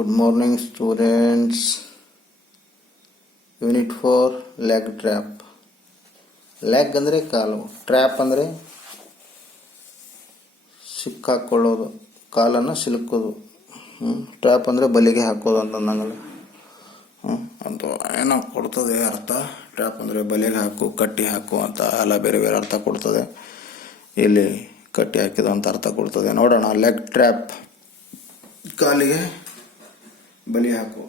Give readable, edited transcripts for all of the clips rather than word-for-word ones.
Good morning, students. Unit 4 leg trap. Leg ಅಂದರೆ ಕಾಲು, trap ಅಂದರೆ ಸಿಕ್ಕಾಕೊಳ್ಳೋದು, ಕಾಲನ್ನು ಸಿಲುಕೋದು. ಟ್ರ್ಯಾಪ್ ಅಂದರೆ ಬಲಿಗೆ ಹಾಕೋದು ಅಂತಂದಂಗಲ್ಲ. ಅಂತ ಏನೋ ಕೊಡ್ತದೆ ಅರ್ಥ. ಟ್ರ್ಯಾಪ್ ಅಂದರೆ ಬಲಿಗೆ ಹಾಕು, ಕಟ್ಟಿ ಹಾಕು ಅಂತ ಎಲ್ಲ ಬೇರೆ ಬೇರೆ ಅರ್ಥ ಕೊಡ್ತದೆ. ಇಲ್ಲಿ ಕಟ್ಟಿ ಹಾಕಿದ ಅಂತ ಅರ್ಥ ಕೊಡ್ತದೆ. ನೋಡೋಣ. ಲೆಗ್ ಟ್ರ್ಯಾಪ್, ಕಾಲಿಗೆ ಬಲಿ ಹಾಕು.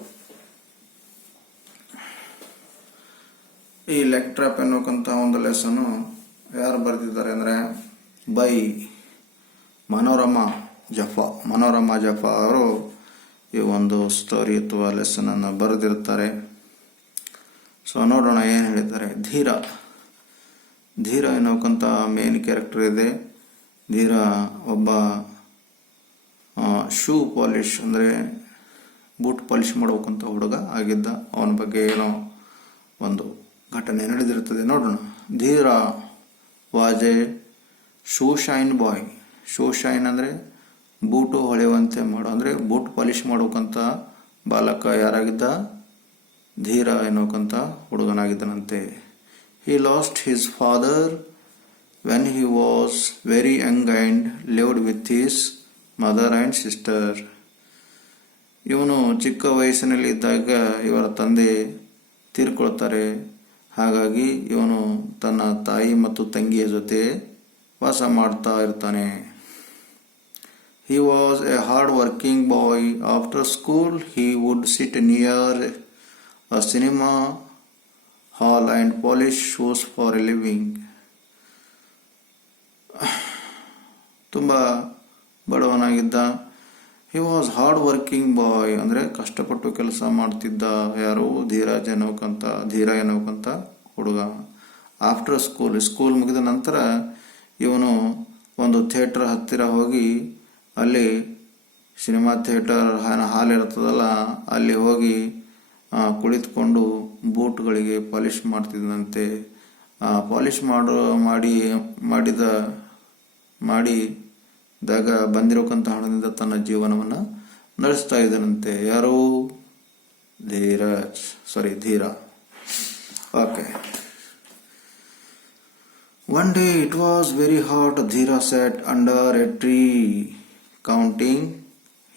ಈ ಲೆಗ್ ಟ್ರ್ಯಾಪ್ ಎನ್ನುವಂಥ ಒಂದು ಲೆಸನ್ನು ಯಾರು ಬರೆದಿದ್ದಾರೆ ಅಂದರೆ ಬೈ ಮನೋರಮಾ ಜಫಾ ಅವರು ಈ ಒಂದು ಸ್ಟೋರಿ ಅಥವಾ ಲೆಸನನ್ನು ಬರೆದಿರ್ತಾರೆ. ಸೊ ನೋಡೋಣ ಏನು ಹೇಳಿದ್ದಾರೆ. ಧೀರ ಎನ್ನುವಂಥ ಮೇನ್ ಕ್ಯಾರೆಕ್ಟರ್ ಇದೆ. ಧೀರ ಒಬ್ಬ ಶೂ ಪಾಲಿಶ್ ಅಂದರೆ ಬೂಟ್ ಪಾಲಿಶ್ ಮಾಡ್ಬೇಕಂತ ಹುಡುಗ ಆಗಿದ್ದ. ಅವನ ಬಗ್ಗೆ ಏನೋ ಒಂದು ಘಟನೆ ನಡೆದಿರುತ್ತದೆ. ನೋಡೋಣ. Dhira was a shoe shine boy. Shoe shine ಅಂದರೆ ಬೂಟು ಹೊಳೆಯುವಂತೆ ಮಾಡು, ಅಂದರೆ ಬೂಟ್ ಪಾಲಿಶ್ ಮಾಡ್ಬೇಕಂತ ಬಾಲಕ ಯಾರಾಗಿದ್ದ? ಧೀರ ಎನ್ನುವಂಥ ಹುಡುಗನಾಗಿದ್ದನಂತೆ. He lost his father when he was very young and lived with his mother and sister. ಇವನು ಚಿಕ್ಕ ವಯಸ್ಸಿನಲ್ಲಿ ಇದ್ದಾಗ ಇವರ ತಂದೆ ತೀರ್ಕೊಳ್ತಾರೆ. ಹಾಗಾಗಿ ಇವನು ತನ್ನ ತಾಯಿ ಮತ್ತು ತಂಗಿಯ ಜೊತೆ ವಾಸ ಮಾಡ್ತಾ ಇರ್ತಾನೆ. He was a hard working boy. After school he would sit near a cinema hall and polish shoes for a living. ತುಂಬ ಬಡವನಾಗಿದ್ದ. He was hard working boy ಅಂದರೆ ಕಷ್ಟಪಟ್ಟು ಕೆಲಸ ಮಾಡ್ತಿದ್ದ. ಯಾರು? ಧೀರ ಎನ್ನುವಂಥ ಹುಡುಗ. ಆಫ್ಟರ್ ಸ್ಕೂಲ್ ಮುಗಿದ ನಂತರ ಇವನು ಒಂದು ಥಿಯೇಟರ್ ಹತ್ತಿರ ಹೋಗಿ, ಅಲ್ಲಿ ಸಿನಿಮಾ ಥಿಯೇಟರ್ ಹಾಲ್ ಇರ್ತದಲ್ಲ, ಅಲ್ಲಿ ಹೋಗಿ ಕುಳಿತುಕೊಂಡು ಬೂಟ್ಗಳಿಗೆ ಪಾಲಿಶ್ ಮಾಡ್ತಿದ್ದಂತೆ. ಪಾಲಿಶ್ ಮಾಡಿದಾಗ ಬಂದಿರೋಕ್ಕಂಥ ಹಣದಿಂದ ತನ್ನ ಜೀವನವನ್ನು ನಡೆಸ್ತಾ ಇದ್ದನಂತೆ. ಯಾರು? ಧೀರ. Okay. One day it was very hot. Dhira sat under a tree counting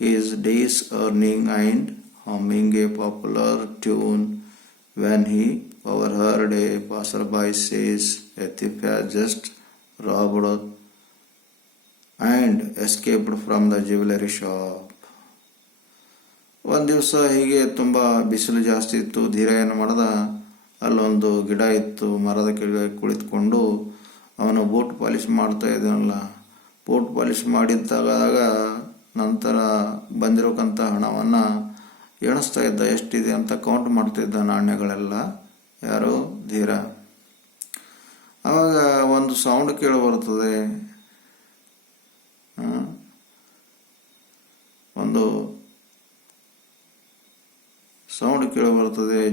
his day's earning and humming a popular tune when he overheard a passerby says, "A thief has just robbed and escaped from the jewelry shop." ಒಂದು ದಿವಸ ಹೀಗೆ ತುಂಬ ಬಿಸಿಲು ಜಾಸ್ತಿ ಇತ್ತು. ಧೀರ ಏನು ಮಾಡ್ದ, ಅಲ್ಲೊಂದು ಗಿಡ ಇತ್ತು, ಮರದ ಕೆಳಗೆ ಕುಳಿತುಕೊಂಡು ಅವನು ಬೂಟ್ ಪಾಲಿಶ್ ಮಾಡ್ತಾ ಇದ್ದಾನಲ್ಲ. ಬೂಟ್ ಪಾಲಿಶ್ ಮಾಡಿದ್ದಾಗ ನಂತರ ಬಂದಿರೋಕ್ಕಂಥ ಹಣವನ್ನು ಎಣಿಸ್ತಾ ಇದ್ದ. ಎಷ್ಟಿದೆ ಅಂತ ಕೌಂಟ್ ಮಾಡ್ತಿದ್ದ ನಾಣ್ಯಗಳೆಲ್ಲ. ಯಾರು? ಧೀರ. ಆವಾಗ ಒಂದು ಸೌಂಡ್ ಕೇಳಿ ಬರ್ತದೆ.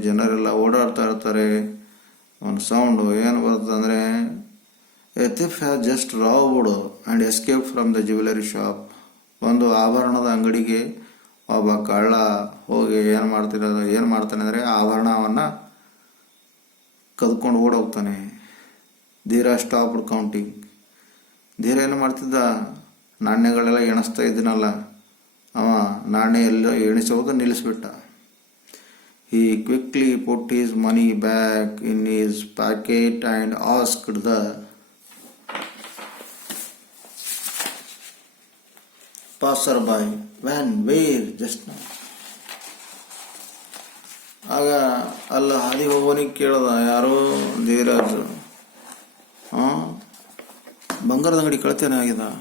ಜನರೆಲ್ಲ ಓಡಾಡ್ತಾ ಇರ್ತಾರೆ. ಒಂದು ಸೌಂಡು ಏನು ಬರ್ತದೆ ಅಂದರೆ, A thief has just robbed and escape from the jewellery shop. ಒಂದು ಆಭರಣದ ಅಂಗಡಿಗೆ ಒಬ್ಬ ಕಳ್ಳ ಹೋಗಿ ಏನು ಮಾಡ್ತಾನೆ ಅಂದರೆ ಆಭರಣವನ್ನು ಕದ್ಕೊಂಡು ಓಡೋಗ್ತಾನೆ. ಧೀರ ಸ್ಟಾಪ್ಡ್ ಕೌಂಟಿಂಗ್. ಧೀರ ಏನು ಮಾಡ್ತಿದ್ದ? ನಾಣ್ಯಗಳೆಲ್ಲ ಎಣಿಸ್ತಾ ಇದ್ದೀನಲ್ಲ, ಅವ ನಾಣ್ಯ ಎಲ್ಲ ಎಣಿಸೋದು ನಿಲ್ಲಿಸ್ಬಿಟ್ಟ. He quickly put his money back in his pocket and asked the passerby, "When? Where? Just now?" ಆಗ ಅಲ್ಲ ಹಾದಿ ಹೋಗೋನಿಗೆ ಕೇಳ್ದ. ಯಾರೋ? ಧೀರಜ್. ಬಂಗಾರದ ಅಂಗಡಿ ಕಳ್ತೇನೆ ಆಗಿದೆ.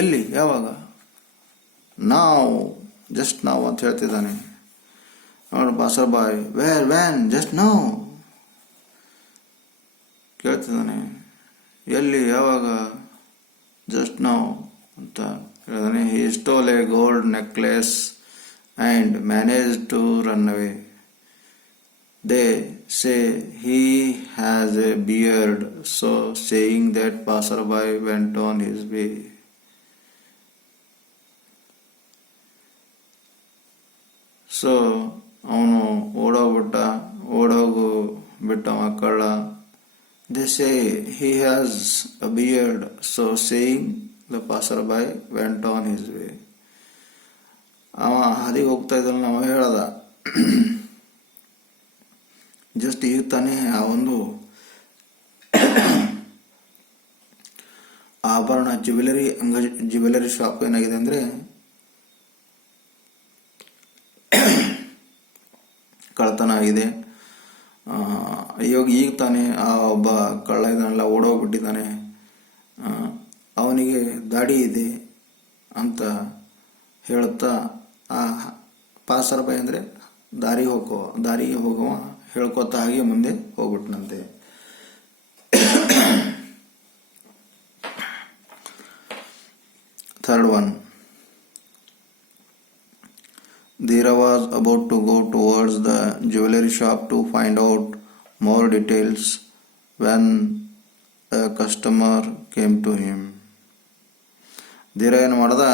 ಎಲ್ಲಿ? ಯಾವಾಗ? ಜಸ್ಟ್ ನಾವು ಅಂತ ಹೇಳ್ತಿದ್ದಾನೆ. Passerby, where, when, just no ಕೇಳ್ತಿದ್ದಾನೆ. ಎಲ್ಲಿ? ಯಾವಾಗ? ಜಸ್ಟ್ ನೋ ಅಂತ ಹೇಳಿದಾನೆ. He stole a gold necklace and manage to run away. They say he has a beard. So saying that passerby went on his way. So ಅವನು ಓಡೋಗು ಬಿಟ್ಟವ ಕಳ್ಳ. They say he has a beard, so saying the passerby went on his way. ಅವ ಹಾದಿಗೆ ಹೋಗ್ತಾ ಇದ್ದ ಅವ ಹೇಳ್ದ, ಜಸ್ಟ್ ಈಗ ತಾನೇ ಆ ಒಂದು ಆಭರಣ ಜ್ಯುವೆಲರಿ ಶಾಪ್ ಏನಾಗಿದೆ ಅಂದರೆ ಕಳ್ತನ ಆಗಿದೆ. ಈಗ ತಾನೇ ಆ ಒಬ್ಬ ಕಳ್ಳ ಇದನ್ನೆಲ್ಲ ಓಡೋಗ್ಬಿಟ್ಟಿದ್ದಾನೆ, ಅವನಿಗೆ ದಾಡಿ ಇದೆ ಅಂತ ಹೇಳುತ್ತಾ ಆ ಪಾಸರ್ ಬೈ ಅಂದರೆ ದಾರಿಗೆ ಹೋಗುವ ಹೇಳ್ಕೊತಾ ಹಾಗೆ ಮುಂದೆ ಹೋಗ್ಬಿಟ್ನಂತೆ. Third one, Dhira was about to go towards the jewelry shop to find out more details when a customer came to him. ಧೀರ ಏನು ಮಾಡ್ದ,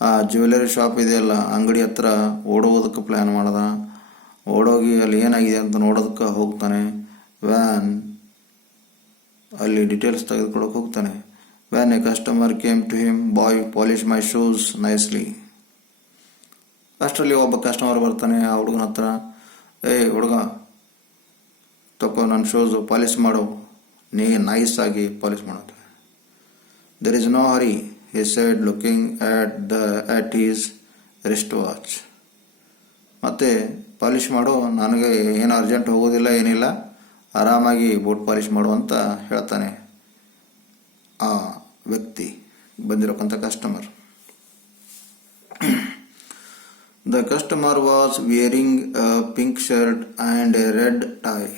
ಆ ಜ್ಯುವೆಲರಿ ಶಾಪ್ ಇದೆಯಲ್ಲ ಅಂಗಡಿ ಹತ್ರ ಓಡೋದಕ್ಕೆ ಪ್ಲ್ಯಾನ್ ಮಾಡ್ದ. ಓಡೋಗಿ ಅಲ್ಲಿ ಏನಾಗಿದೆ ಅಂತ ನೋಡೋದಕ್ಕೆ ಹೋಗ್ತಾನೆ. ಅಲ್ಲಿ ಡೀಟೇಲ್ಸ್ ತೆಗೆದುಕೊಳಕ್ಕೆ ಹೋಗ್ತಾನೆ. When a customer came to him, boy polish my shoes nicely. ಅಷ್ಟರಲ್ಲಿ ಒಬ್ಬ ಕಸ್ಟಮರ್ ಬರ್ತಾನೆ ಆ ಹುಡುಗನ ಹತ್ರ. ಹುಡುಗ ತಗೋ ನನ್ನ ಶೂಸು ಪಾಲಿಶ್ ಮಾಡು, ನೀ ನೈಸ್ ಆಗಿ ಪಾಲಿಶ್ ಮಾಡೋದು. There is no hurry, he said looking at his wristwatch. ಮತ್ತೆ ಪಾಲಿಶ್ ಮಾಡು, ನನಗೆ ಏನು ಅರ್ಜೆಂಟ್ ಹೋಗೋದಿಲ್ಲ, ಏನಿಲ್ಲ, ಆರಾಮಾಗಿ ಬೂಟ್ ಪಾಲಿಶ್ ಮಾಡು ಅಂತ ಹೇಳ್ತಾನೆ ಆ ವ್ಯಕ್ತಿ, ಬಂದಿರೋಕ್ಕಂಥ customer. The customer was wearing a pink shirt and a red tie.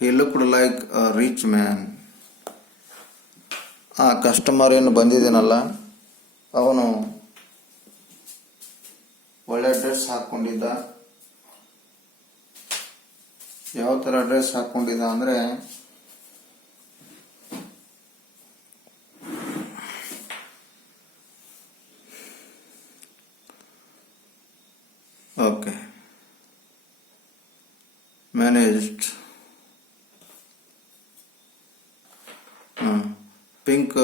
He looked like a rich man. ಆ ಕಸ್ಟಮರ್ ಏನು ಬಂದಿದ್ದೀನಲ್ಲ ಅವನು ಒಳ್ಳೆ ಡ್ರೆಸ್ ಹಾಕ್ಕೊಂಡಿದ್ದ. ಯಾವ ಥರ ಡ್ರೆಸ್ ಹಾಕ್ಕೊಂಡಿದ್ದ ಅಂದರೆ ಮ್ಯಾನೇಜ್ಡ್ ಪಿಂಕ್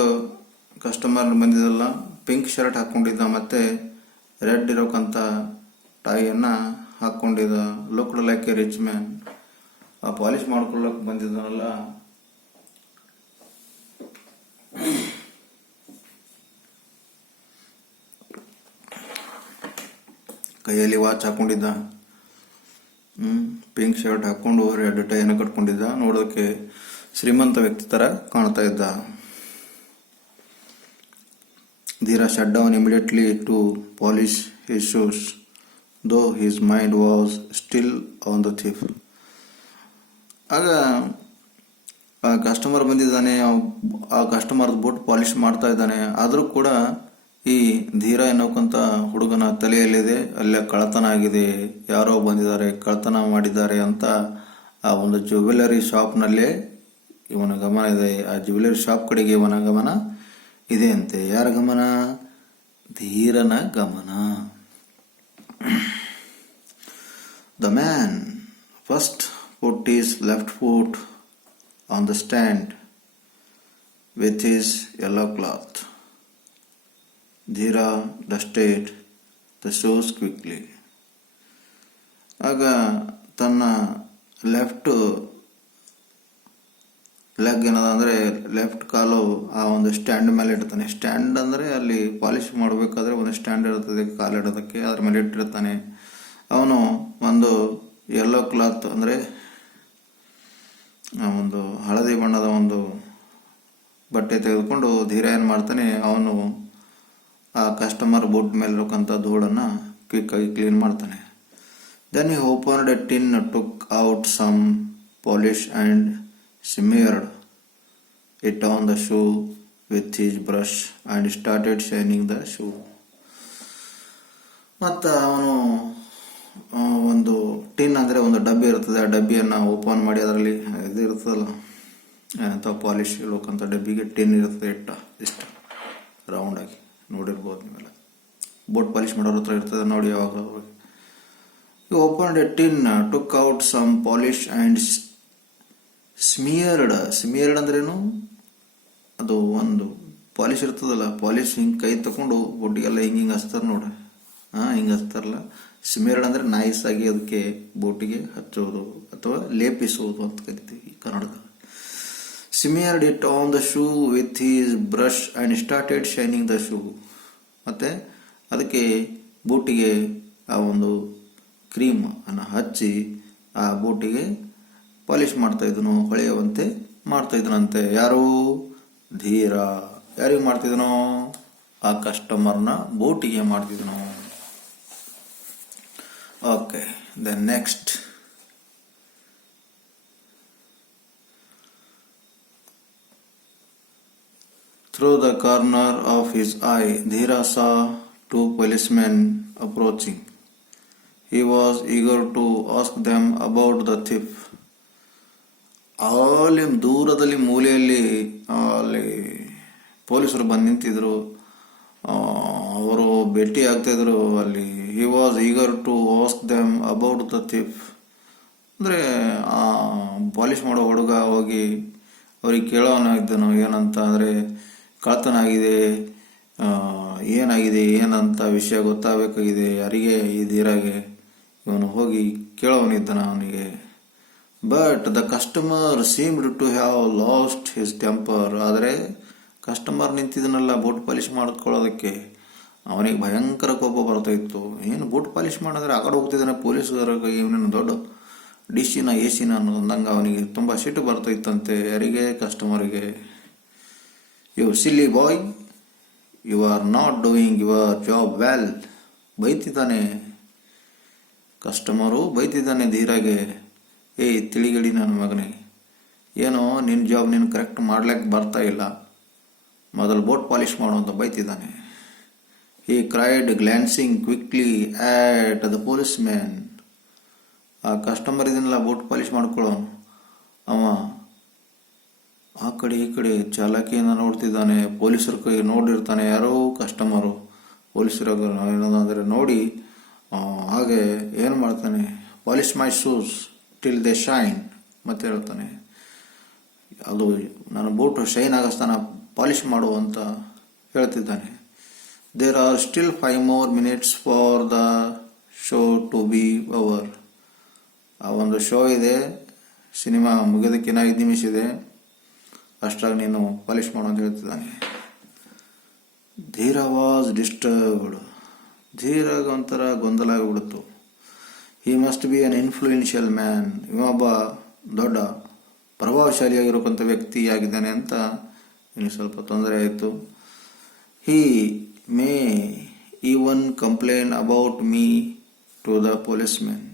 ಕಸ್ಟಮರ್ ಬಂದಿದ್ದಲ್ಲ, ಪಿಂಕ್ ಶರ್ಟ್ ಹಾಕ್ಕೊಂಡಿದ್ದ ಮತ್ತು ರೆಡ್ ಇರೋಕ್ಕಂಥ ಟೈಯನ್ನು ಹಾಕ್ಕೊಂಡಿದ್ದ. Looked like a rich man. ಆ ಪಾಲಿಶ್ ಮಾಡ್ಕೊಳ್ಳೋಕೆ ಬಂದಿದ್ದಾನಲ್ಲ ಕೈಯಲ್ಲಿ ವಾಚ್ ಹಾಕ್ಕೊಂಡಿದ್ದ, ಪಿಂಕ್ ಶರ್ಟ್ ಹಾಕ್ಕೊಂಡು ರೆಡ್ ಟೈಯನ್ನು ಕಟ್ಕೊಂಡಿದ್ದ. ನೋಡೋದಕ್ಕೆ ಶ್ರೀಮಂತ ವ್ಯಕ್ತಿ ಥರ ಕಾಣ್ತಾ ಇದ್ದ. ಧೀರ shut down immediately to polish his shoes, though his mind was still on the thief. ಆಗ ಆ ಕಸ್ಟಮರ್ ಬಂದಿದ್ದಾನೆ, ಆ ಕಸ್ಟಮರ್ ಬೂಟ್ ಪಾಲಿಶ್ ಮಾಡ್ತಾ ಇದ್ದಾನೆ. ಆದರೂ ಕೂಡ ಈ ಧೀರ ಎನ್ನುವಂಥ ಹುಡುಗನ ತಲೆಯಲ್ಲಿದೆ ಅಲ್ಲೇ ಕಳ್ಳತನ ಆಗಿದೆ, ಯಾರೋ ಬಂದಿದ್ದಾರೆ ಕಳ್ಳತನ ಮಾಡಿದ್ದಾರೆ ಅಂತ ಆ ಒಂದು ಜ್ಯುವೆಲರಿ ಶಾಪ್ನಲ್ಲೇ ಇವನ ಗಮನ ಇದೆ. ಆ ಜ್ಯುವೆಲರಿ ಶಾಪ್ ಕಡೆಗೆ ಇವನ ಗಮನ ಇದೆ ಅಂತೆ. ಯಾರ ಗಮನ? ಧೀರನ ಗಮನ. The man first put his left foot on the stand with his yellow cloth. Dhira dusted the shoes quickly. ಆಗ ತನ್ನ ಲೆಫ್ಟ್ ಲೆಗ್ ಏನದ ಅಂದರೆ ಲೆಫ್ಟ್ ಕಾಲು ಆ ಒಂದು ಸ್ಟ್ಯಾಂಡ್ ಮೇಲೆ ಇಡ್ತಾನೆ. ಸ್ಟ್ಯಾಂಡ್ ಅಂದರೆ ಅಲ್ಲಿ ಪಾಲಿಶ್ ಮಾಡಬೇಕಾದ್ರೆ ಒಂದು ಸ್ಟ್ಯಾಂಡ್ ಇರ್ತದೆ ಕಾಲಿಡೋದಕ್ಕೆ, ಅದ್ರ ಮೇಲೆ ಇಟ್ಟಿರ್ತಾನೆ. ಅವನು ಒಂದು ಯೆಲ್ಲೋ ಕ್ಲಾತ್ ಅಂದರೆ ಒಂದು ಹಳದಿ ಬಣ್ಣದ ಒಂದು ಬಟ್ಟೆ ತೆಗೆದುಕೊಂಡು ಧೀರ ಏನು ಮಾಡ್ತಾನೆ, ಅವನು ಆ ಕಸ್ಟಮರ್ ಬೂಟ್ ಮೇಲಿರೋಕ್ಕಂಥ ಧೂಳನ್ನು ಕ್ವಿಕ್ಕಾಗಿ ಕ್ಲೀನ್ ಮಾಡ್ತಾನೆ. Then he opened a tin, took out some polish and smeared it on the shoe with his brush and started shining the shoe. ಮತ್ತು ಅವನು ಒಂದು ಟಿನ್ ಅಂದರೆ ಒಂದು ಡಬ್ಬಿ ಇರ್ತದೆ, ಆ ಡಬ್ಬಿಯನ್ನು ಓಪನ್ ಮಾಡಿ ಅದರಲ್ಲಿ ಇದು ಇರ್ತದಲ್ಲ ಅಥವಾ ಪಾಲಿಶ್ ಇರೋಕ್ಕಂಥ ಡಬ್ಬಿಗೆ ಟಿನ್ ಇರ್ತದೆ, ಇಷ್ಟು ರೌಂಡಾಗಿ ನೋಡಿರ್ಬೋದು ನೀವೆಲ್ಲ. ಬೋಟ್ ಪಾಲಿಶ್ ಮಾಡೋರ ಹತ್ರ ಇರ್ತದೆ ನೋಡಿ, ಯಾವಾಗ He opened a tin, took out some polish and smeared ಅಂದ್ರೇನು? ಅದು ಒಂದು ಪಾಲಿಶ್ ಇರ್ತದಲ್ಲ, ಪಾಲಿಶ್ ಹಿಂಗೆ ಕೈ ತಗೊಂಡು ಬೊಟ್ಟಿಗೆಲ್ಲ ಹಿಂಗೆ ಹಚ್ತಾರೆ ನೋಡ್ರಿ. ಹಿಂಗೆ ಹಚ್ತಾರಲ್ಲ. ಸ್ಮಿಯರ್ಡ್ ಅಂದರೆ ನೈಸ್ ಆಗಿ ಅದಕ್ಕೆ ಬೋಟಿಗೆ ಹಚ್ಚೋದು ಅಥವಾ ಲೇಪಿಸೋದು ಅಂತ ಕರಿತೀವಿ ಕನ್ನಡದ. Smeared it on the shoe with his brush and started shining the shoe. ಮತ್ತು ಅದಕ್ಕೆ ಬೋಟಿಗೆ ಆ ಒಂದು ಕ್ರೀಮ್ ಅನ್ನು ಹಚ್ಚಿ ಆ ಬೋಟಿಗೆ ಪಾಲಿಶ್ ಮಾಡ್ತಾಯಿದ್ದನು, ಹೊಳೆಯುವಂತೆ ಮಾಡ್ತಾಯಿದ್ದನಂತೆ. ಯಾರು? ಧೀರ. ಯಾರಿಗೆ ಮಾಡ್ತಿದ್ದನೋ? ಆ ಕಸ್ಟಮರ್ನ ಬೋಟಿಗೆ ಮಾಡ್ತಿದ್ದನು. Okay, then next. Through the corner of his eye, Dheera saw two policemen approaching. He was eager to ask them about the thief. ಅಲ್ಲಿ ದೂರದಲ್ಲಿ ಮೂಲೆಯಲ್ಲಿ ಅಲ್ಲಿ ಪೊಲೀಸರು ಬಂದು ನಿಂತಿದ್ರು. ಅವರು ಭೇಟಿ ಆಗ್ತಾಯಿದ್ರು ಅಲ್ಲಿ. He was eager to ask them about the thief. ಅಂದರೆ ಆ ಪಾಲಿಶ್ ಮಾಡೋ ಹುಡುಗ ಹೋಗಿ ಅವ್ರಿಗೆ ಕೇಳೋನಾಗಿದ್ದನು. ಏನಂತ ಅಂದರೆ, ಕಳ್ತನ ಆಗಿದೆ, ಏನಾಗಿದೆ ಏನಂತ ವಿಷಯ ಗೊತ್ತಾಗಬೇಕಾಗಿದೆ ಯಾರಿಗೆ? ಈ ಧೀರಾಗೆ. ಇವನು ಹೋಗಿ ಕೇಳೋನಿದ್ದನ ಅವನಿಗೆ. But the customer seemed to have lost his temper. ಆದರೆ ಕಸ್ಟಮರ್ ನಿಂತಿದ್ದನಲ್ಲ ಬೋಟ್ ಪಾಲಿಶ್ ಮಾಡ್ಕೊಳ್ಳೋದಕ್ಕೆ, ಅವನಿಗೆ ಭಯಂಕರ ಕೋಪ ಬರ್ತಾಯಿತ್ತು. ಏನು ಬೋಟ್ ಪಾಲಿಶ್ ಮಾಡಿದ್ರೆ ಆ ಕಡೆ ಹೋಗ್ತಿದ್ದಾನೆ ಪೊಲೀಸರಿಗೆ, ಇವನೇನು ದೊಡ್ಡ ಡಿಶಿನ ಎಸಿನ ಅನ್ನೋದಂಗೆ ಅವನಿಗೆ ತುಂಬ ಸಿಟ್ಟು ಬರ್ತಾಯಿತ್ತಂತೆ. ಯಾರಿಗೆ? ಕಸ್ಟಮರಿಗೆ. You silly boy, you are not doing your job well. ಬೈತಿದ್ದಾನೆ ಕಸ್ಟಮರು, ಬೈತಿದ್ದಾನೆ ಧೀರಾಗೆ. ತಿಳಿಗಡಿ ನನ್ನ ಮಗನೇ, ಏನೋ ನಿನ್ನ ಜಾಬ್ ನೀನು ಕರೆಕ್ಟ್ ಮಾಡ್ಲಿಕ್ಕೆ ಬರ್ತಾ ಇಲ್ಲ, ಮೊದಲು ಬೋಟ್ ಪಾಲಿಶ್ ಮಾಡು ಅಂತ ಬೈತಿದ್ದಾನೆ. He cried glancing quickly at the police man. ಆ ಕಸ್ಟಮರ್ ಇದನ್ನೆಲ್ಲ ಬೋಟ್ ಪಾಲಿಶ್ ಮಾಡ್ಕೊಳ್ಳೋನು, ಅವ ಆ ಕಡೆ ಈ ಕಡೆ ಚಾಲಾಕಿಯನ್ನು ನೋಡ್ತಿದ್ದಾನೆ. ಪೊಲೀಸರ ಕೈ ನೋಡಿರ್ತಾನೆ, ಯಾರೋ ಕಸ್ಟಮರು ಪೊಲೀಸರ ಏನಂದರೆ ನೋಡಿ ಹಾಗೆ ಏನು ಮಾಡ್ತಾನೆ, polish my shoes till they shine. ಮತ್ತೆ ಹೇಳ್ತಾನೆ, ಅದು ನನ್ನ ಬೂಟು ಶೈನ್ ಆಗಸ್ತಾನ ಪಾಲಿಶ್ ಮಾಡು ಅಂತ ಹೇಳ್ತಿದ್ದಾನೆ. There are still 5 more minutes for the show to be over. ಆ ಒಂದು ಶೋ ಇದೆ, ಸಿನಿಮಾ ಮುಗಿಯೋದಕ್ಕಿನ್ನ 5 ನಿಮಿಷ ಇದೆ, ಅಷ್ಟಾಗಿ ನೀನು ಪಾಲಿಶ್ ಮಾಡು ಅಂತ ಹೇಳ್ತಿದ್ದಾನೆ. ಧೀರ ವಾಸ್ ಡಿಸ್ಟರ್ಬ್ಡ್. ಧೀರಾಗ ಒಂಥರ ಗೊಂದಲ ಆಗಿಬಿಡ್ತು. He must be an influential man. ಇವೊಬ್ಬ ದೊಡ್ಡ ಪ್ರಭಾವಶಾಲಿಯಾಗಿರತಕ್ಕಂಥ ವ್ಯಕ್ತಿಯಾಗಿದ್ದಾನೆ ಅಂತ ಇನ್ನು ಸ್ವಲ್ಪ ತೊಂದರೆ ಆಯಿತು. He may even complain about me to the policemen.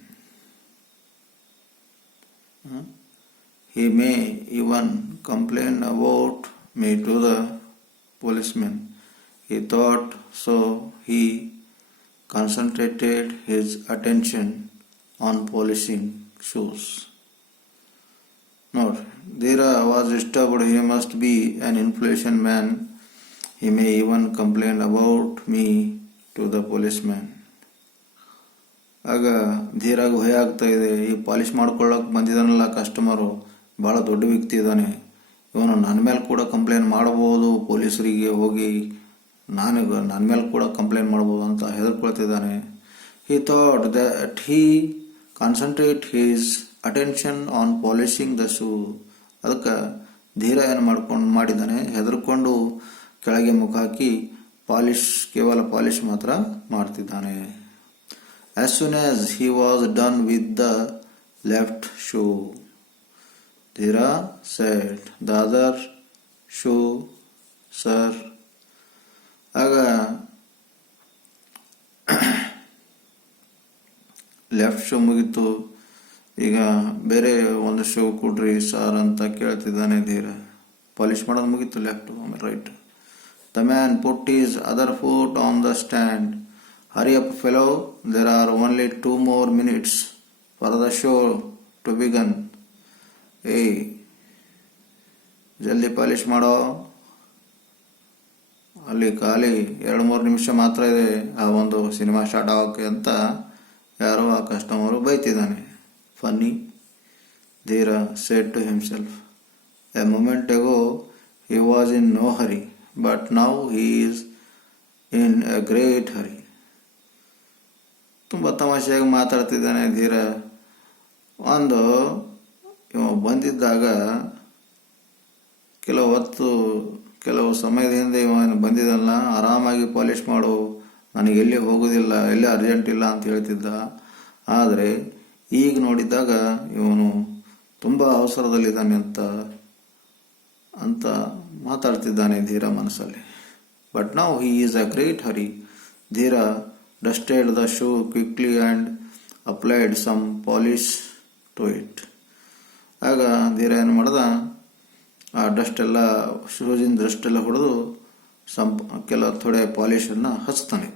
He may even complain about me to the policeman. He thought, so he concentrated his attention on polishing shoes. Note, Dheera was disturbed. He must be an influential man. He may even complain about me to the policeman. ಆಗ ಧೀರಾಗ ಭಯ ಆಗ್ತಾ ಇದೆ. ಈ polish ಮಾಡ್ಕೊಳ್ಳೋಕೆ ಬಂದಿದ್ದಾನಲ್ಲ customer, ಭಾಳ ದೊಡ್ಡ ವ್ಯಕ್ತಿ ಇದ್ದಾನೆ, ಇವನು ನನ್ನ ಮೇಲೆ ಕೂಡ ಕಂಪ್ಲೇಂಟ್ ಮಾಡ್ಬೋದು, ಪೊಲೀಸರಿಗೆ ಹೋಗಿ ನನ್ನ ಮೇಲೆ ಕೂಡ ಕಂಪ್ಲೇಂಟ್ ಮಾಡ್ಬೋದು ಅಂತ ಹೆದರ್ಕೊಳ್ತಿದ್ದಾನೆ. He thought that he concentrate his attention on polishing the shoe. ಅದಕ್ಕೆ ಧೀರ ಏನು ಮಾಡಿದ್ದಾನೆ, ಹೆದರ್ಕೊಂಡು ಕೆಳಗೆ ಮುಖ ಹಾಕಿ ಕೇವಲ ಪಾಲಿಶ್ ಮಾತ್ರ ಮಾಡ್ತಿದ್ದಾನೆ. As soon as he was done with the left shoe, Dheera said, "The other shoe, sir." ಆಗ ಲೆಫ್ಟ್ ಶೂ ಮುಗಿತು, ಈಗ ಬೇರೆ ಒಂದು ಶೂ ಕೊಡ್ರಿ ಸರ್ ಅಂತ ಕೇಳ್ತಿದ್ದಾನೆ ಧೀರ. ಪಾಲಿಶ್ ಮಾಡೋದು ಮುಗಿತು ಲೆಫ್ಟ್, ಆಮೇಲೆ right. The man put is other foot on the stand. Hurry up, fellow. There are only 2 more minutes for the show to begin. Hey, ಜಲ್ದಿ ಪಾಲಿಶ್ ಮಾಡೋ, ಅಲ್ಲಿ ಖಾಲಿ 2-3 ನಿಮಿಷ ಮಾತ್ರ ಇದೆ ಆ ಒಂದು ಸಿನಿಮಾ ಸ್ಟಾರ್ಟ್ ಆಗೋಕ್ಕೆ ಅಂತ ಯಾರೋ ಆ customer ಬೈತಿದ್ದಾನೆ. Funny, Dheera said to himself. A moment ago he was in no hurry, but now he is in a great hurry. ತುಂಬ ತಮಾಷೆಯಾಗಿ ಮಾತಾಡ್ತಿದ್ದಾನೆ ಧೀರ. ಒಂದು ಇವ ಬಂದಿದ್ದಾಗ ಕೆಲವು ಸಮಯದ ಹಿಂದೆ ಇವನು ಬಂದಿದ್ದಲ್ಲ, ಆರಾಮಾಗಿ ಪಾಲಿಷ್ ಮಾಡು, ನನಗೆ ಎಲ್ಲಿ ಹೋಗೋದಿಲ್ಲ, ಎಲ್ಲಿ ಅರ್ಜೆಂಟ್ ಇಲ್ಲ ಅಂತ ಹೇಳ್ತಿದ್ದ. ಆದರೆ ಈಗ ನೋಡಿದಾಗ ಇವನು ತುಂಬ ಅವಸರದಲ್ಲಿದ್ದಾನೆ ಅಂತ ಮಾತಾಡ್ತಿದ್ದಾನೆ ಧೀರ ಮನಸ್ಸಲ್ಲಿ. But now he is a great hurry. Dheera dusted the shoe quickly and applied some polish to it. ಆಗ ಧೀರ ಏನು ಮಾಡ್ದ, ಆ ಡಸ್ಟೆಲ್ಲ ಶೂಜಿನ ಡಸ್ಟೆಲ್ಲ ಹೊಡೆದು ಥೋಡೆ ಪಾಲಿಶನ್ನು ಹಚ್ತಾನೆ.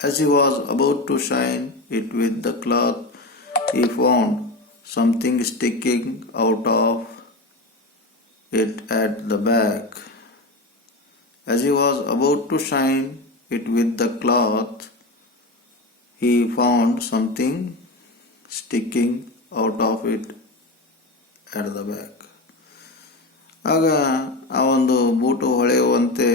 As he was about to shine it with the cloth, he found something sticking out of it at the back. As he was about to shine it with the cloth, he found something sticking out of it at the back. ಆಗ ಆ ಒಂದು boot ಹೊಳೆಯುವಂತೆ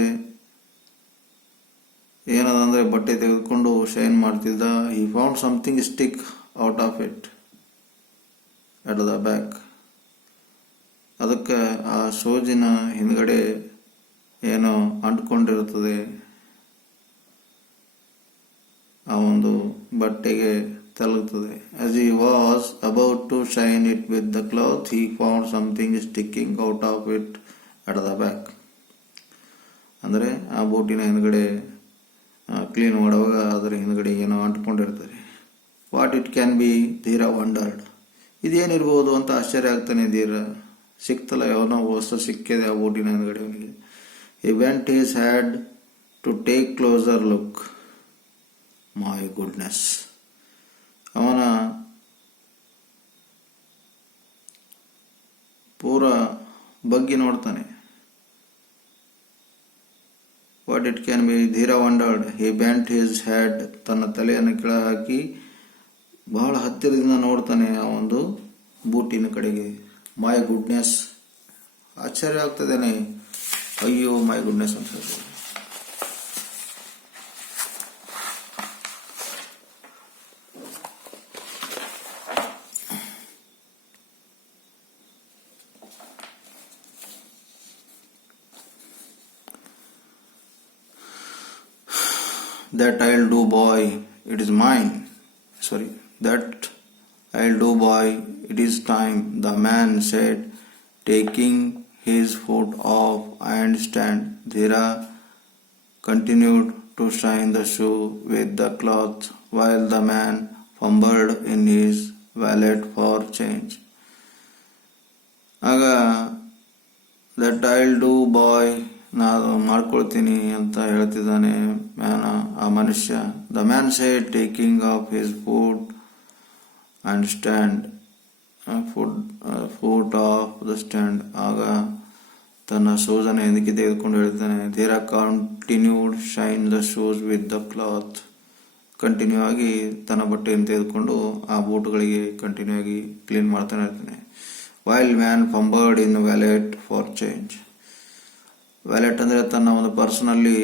ಏನದಂದರೆ ಬಟ್ಟೆ ತೆಗೆದುಕೊಂಡು shine ಮಾಡ್ತಿದ್ದ. ಈ found something stick out of it at the back. ಅದಕ್ಕೆ ಆ ಸೋಜಿನ ಹಿಂದ್ಗಡೆ ಏನೋ ಅಂಟ್ಕೊಂಡಿರುತ್ತದೆ, ಆ ಒಂದು ಬಟ್ಟೆಗೆ ತಲುಗುತ್ತದೆ. As he was about to shine it with the cloth, he found something sticking out of it at the back. ಅಂದರೆ ಆ ಬೂಟಿನ ಹಿಂದ್ಗಡೆ ಕ್ಲೀನ್ ಮಾಡುವಾಗ ಅದರ ಹಿಂದ್ಗಡೆ ಏನೋ ಅಂಟ್ಕೊಂಡಿರ್ತಾರೆ. What it can be, Dheera wondered. ಇದೇನಿರ್ಬೋದು ಅಂತ ಆಶ್ಚರ್ಯ ಆಗ್ತಾನೆ ಧೀರ. ಸಿಕ್ತಲ್ಲ, ಯಾವನೋ ವಸ್ತು ಸಿಕ್ಕಿದೆ ಆ ಬೂಟಿನ ಹಿಂದ್ಗಡೆ ಅವನಿಗೆ. He bent his head to take closer look. My goodness. ಅವನ ಪೂರ ಬಗ್ಗಿ ನೋಡ್ತಾನೆ. What it can be, Dheera wondered. He bent his head. ತನ್ನ ತಲೆಯನ್ನು ಕೆಳ ಹಾಕಿ ಬಹಳ ಹತ್ತಿರದಿಂದ ನೋಡ್ತಾನೆ ಆ ಒಂದು ಬೂಟಿನ ಕಡೆಗೆ. ಮೈ ಗುಡ್ನೆಸ್, ಆಶ್ಚರ್ಯ ಆಗ್ತದೇನೆ. ಅಯ್ಯೋ ಮೈ ಗುಡ್ನೆಸ್ ಅಂತ ಹೇಳ್ತಾರೆ. That I'll do, boy, it is mine. That I'll do, boy, it is time, the man said, taking his foot off. I understand. Dhira continued to shine the shoe with the cloth while the man fumbled in his wallet for change. ಆಗ that I'll do, boy, ನಾನು ಮಾಡ್ಕೊಳ್ತೀನಿ ಅಂತ ಹೇಳ್ತಿದ್ದಾನೆ ಆ ಮನುಷ್ಯ. The man said, taking off his foot and stand, foot off the stand. ಆಗ ತನ್ನ ಶೂಸನ್ನು ಹಿಂದಕ್ಕೆ ತೆಗೆದುಕೊಂಡು ಹೇಳ್ತಾನೆ. Dheera continued shine the shoes with the cloth. Continue ಆಗಿ ತನ್ನ ಬಟ್ಟೆಯನ್ನು ತೆಗೆದುಕೊಂಡು ಆ ಬೂಟುಗಳಿಗೆ ಕಂಟಿನ್ಯೂ ಆಗಿ ಕ್ಲೀನ್ ಮಾಡ್ತಾನೆ ಇರ್ತಾನೆ. While man fumbled in wallet for change. Wallet ಅಂದರೆ ತನ್ನ ಒಂದು ಪರ್ಸನಲ್ಲಿ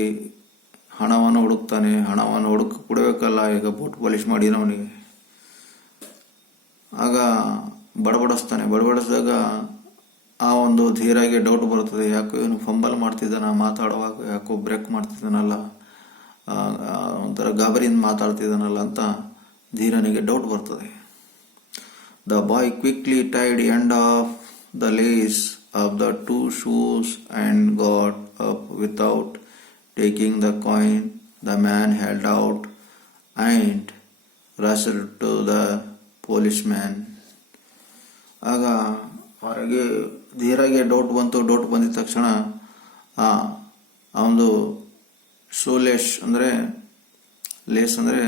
ಹಣವನ್ನು ಹುಡುಕ್ತಾನೆ. ಹಣವನ್ನು ಕೊಡಬೇಕಲ್ಲ, ಈಗ ಬೂಟ್ ಪಾಲಿಶ್ ಮಾಡಿದ ಅವನಿಗೆ. ಆಗ ಬಡಬಡಿಸಿದಾಗ ಆ ಒಂದು ಧೀರಾಗೆ ಡೌಟ್ ಬರುತ್ತದೆ. ಯಾಕೋ ಇವನು ಫಂಬಲ್ ಮಾಡ್ತಿದ್ದಾನ, ಮಾತಾಡುವಾಗ ಯಾಕೋ ಬ್ರೇಕ್ ಮಾಡ್ತಿದ್ದಾನಲ್ಲ, ಒಂಥರ ಗಾಬರಿಯಿಂದ ಮಾತಾಡ್ತಿದ್ದಾನಲ್ಲ ಅಂತ ಧೀರನಿಗೆ ಡೌಟ್ ಬರ್ತದೆ. The boy quickly tied end of the lace of the two shoes and got up without taking the coin the man held out and rushed to the policeman. ಆಗ ಹೊರಗೆ ಧೀರಾಗೆ ಡೌಟ್ ಬಂದಿದ ತಕ್ಷಣ ಆ ಒಂದು ಶೂಲೇಶ್ ಅಂದರೆ ಲೇಸ್ ಅಂದರೆ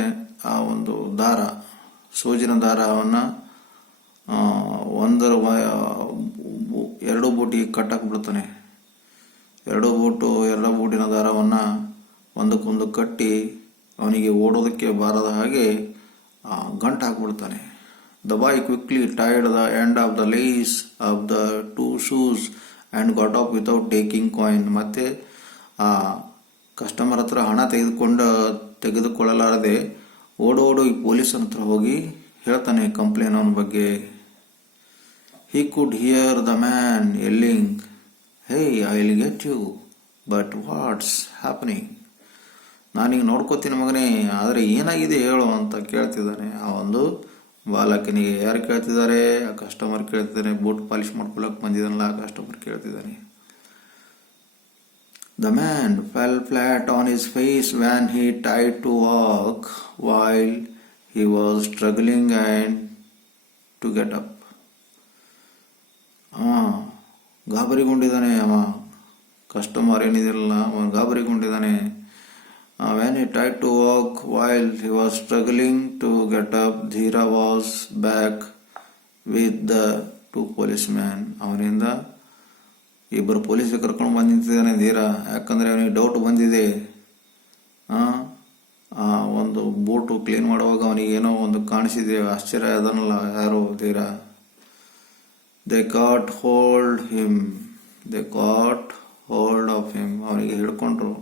ಆ ಒಂದು ದಾರ, ಸೂಜಿನ ದಾರವನ್ನು ಎರಡು ಬೂಟಿಗೆ ಕಟ್ಟಾಕ್ಬಿಡ್ತಾನೆ. ಎರಡು ಬೂಟಿನ ದಾರವನ್ನು ಒಂದಕ್ಕೊಂದು ಕಟ್ಟಿ ಅವನಿಗೆ ಓಡೋದಕ್ಕೆ ಬಾರದ ಹಾಗೆ ಗಂಟು ಹಾಕ್ಬಿಡ್ತಾನೆ. The boy quickly tied the end of the lace of the 2 shoes and got off without taking coin. ಮತ್ತು ಆ ಕಸ್ಟಮರ್ ಹತ್ರ ಹಣ ತೆಗೆದುಕೊಳ್ಳಲಾರದೆ ಓಡೋಡು ಈ ಪೊಲೀಸರ ಹತ್ರ ಹೋಗಿ ಹೇಳ್ತಾನೆ ಕಂಪ್ಲೇನ್ ಅವನ ಬಗ್ಗೆ. He could hear the man yelling, "Hey, I'll get you, but what's happening?" ನಾನೀಗ ನೋಡ್ಕೋತೀನಿ ಮಗನೇ, ಆದರೆ ಏನಾಗಿದೆ ಹೇಳು ಅಂತ ಕೇಳ್ತಿದ್ದಾನೆ. ಆ ಒಂದು ಬಾಲಕನಿಗೆ ಯಾರು ಕೇಳ್ತಿದ್ದಾರೆ? ಆ ಕಸ್ಟಮರ್ ಕೇಳ್ತಿದ್ದಾನೆ. ಬೂಟ್ ಪಾಲಿಶ್ ಮಾಡ್ಕೊಳಕ್ಕೆ ಬಂದಿದ್ದಾನಲ್ಲ ಆ customer ಕೇಳ್ತಿದ್ದಾನೆ. The man fell flat on his face when he tried to walk while he was struggling and to get up. ಗಾಬರಿಗೊಂಡಿದ್ದಾನೆ ಅವ ಕಸ್ಟಮರ್ ಏನಿದಿರಲ್ಲ, ಅವನು ಗಾಬರಿಗೊಂಡಿದ್ದಾನೆ. When he tried to walk while he was struggling to get up, Dheera was back with the 2 policemen. ಅವನಿಂದ ಇಬ್ಬರು ಪೊಲೀಸರು ಕರ್ಕೊಂಡು ಬಂದು ನಿಂತಿದ್ದಾನೆ ಧೀರ. ಯಾಕಂದರೆ ಅವನಿಗೆ ಡೌಟ್ ಬಂದಿದೆ. ಒಂದು ಬೋಟು ಕ್ಲೀನ್ ಮಾಡುವಾಗ ಅವನಿಗೆ ಏನೋ ಒಂದು ಕಾಣಿಸಿದೆ, ಆಶ್ಚರ್ಯ ಅದನ್ನಲ್ಲ ಯಾರೋ ಧೀರ. They got hold of him. ಅವನಿಗೆ ಹಿಡ್ಕೊಂಡ್ರು.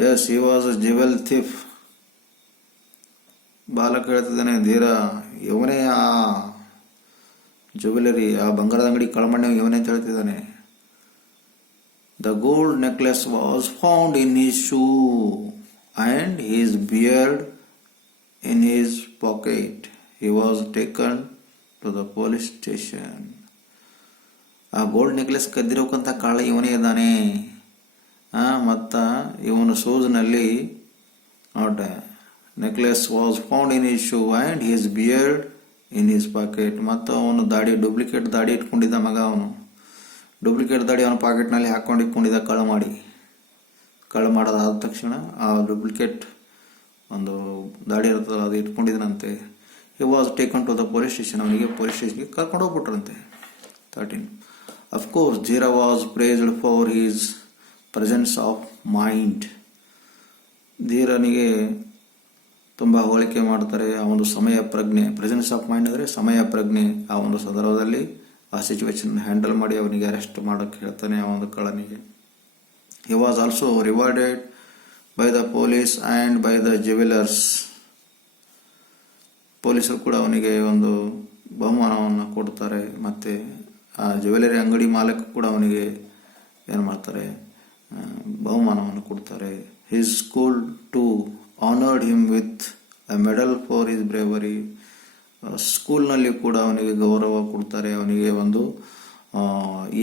Yes, he was a jewel thief. ಬಾಲಕ ಹೇಳ್ತಿದ್ದಾನೆ ಧೀರ, ಇವನೇ ಆ ಜ್ಯುವೆಲರಿ, ಆ ಬಂಗಾರದ ಅಂಗಡಿ ಕಳಮಣ್ಣೆ ಇವನೇ ಅಂತ ಹೇಳ್ತಿದ್ದಾನೆ. The gold necklace was found in his shoe and his beard in his pocket. He was taken to the police station. ಆ ಗೋಲ್ಡ್ ನೆಕ್ಲೆಸ್ ಕದ್ದಿರೋಕಂತ ಕಾಳ ಇವನೇ ಇದ್ದಾನೆ. ಮತ್ತು ಇವನು ಶೂಸ್ನಲ್ಲಿ ನೋಡ್ರೆ necklace was found in his shoe and his beard in his packet. ಮತ್ತು ಅವನು duplicate ದಾಡಿ ಇಟ್ಕೊಂಡಿದ್ದ ಮಗ. ಅವನು ಡೂಪ್ಲಿಕೇಟ್ ದಾಡಿ ಅವನ ಪಾಕೆಟ್ನಲ್ಲಿ ಹಾಕೊಂಡು ಇಟ್ಕೊಂಡಿದ್ದ ಕಳ್ಳ ಮಾಡೋದಾದ ತಕ್ಷಣ ಆ ಡೂಪ್ಲಿಕೇಟ್ ಒಂದು ದಾಡಿ ಇರ್ತದೆ ಅದು ಇಟ್ಕೊಂಡಿದ್ದನಂತೆ. He was taken to the police station. ಅವನಿಗೆ ಪೊಲೀಸ್ ಸ್ಟೇಷನ್ಗೆ ಕರ್ಕೊಂಡು ಹೋಗ್ಬಿಟ್ರಂತೆ. 13. Of course, Dheera was praised for his presence of mind. ಧೀರನಿಗೆ ತುಂಬ ಹೋಲಿಕೆ ಮಾಡ್ತಾರೆ. ಆ ಒಂದು ಸಮಯ ಪ್ರಜ್ಞೆ, ಪ್ರೆಸೆನ್ಸ್ ಆಫ್ ಮೈಂಡ್ ಅಂದರೆ ಸಮಯ ಪ್ರಜ್ಞೆ. ಆ ಒಂದು ಸಂದರ್ಭದಲ್ಲಿ ಆ ಸಿಚುವೇಶನ್ ಹ್ಯಾಂಡಲ್ ಮಾಡಿ ಅವನಿಗೆ ಅರೆಸ್ಟ್ ಮಾಡೋಕ್ಕೆ ಹೇಳ್ತಾನೆ ಆ ಒಂದು ಕಳ್ಳನಿಗೆ. He was also rewarded by the police and by the jewelers. ಪೊಲೀಸರು ಕೂಡ ಅವನಿಗೆ ಒಂದು ಬಹುಮಾನವನ್ನು ಕೊಡ್ತಾರೆ. ಮತ್ತು ಆ ಜ್ಯುವೆಲರಿ ಅಂಗಡಿ ಮಾಲಕ ಕೂಡ ಅವನಿಗೆ ಏನು ಮಾಡ್ತಾರೆ, ಬಹುಮಾನವನ್ನು ಕೊಡ್ತಾರೆ. His school to honoured him with a medal for his bravery. ಸ್ಕೂಲ್ನಲ್ಲಿ ಕೂಡ ಅವನಿಗೆ ಗೌರವ ಕೊಡ್ತಾರೆ. ಅವನಿಗೆ ಒಂದು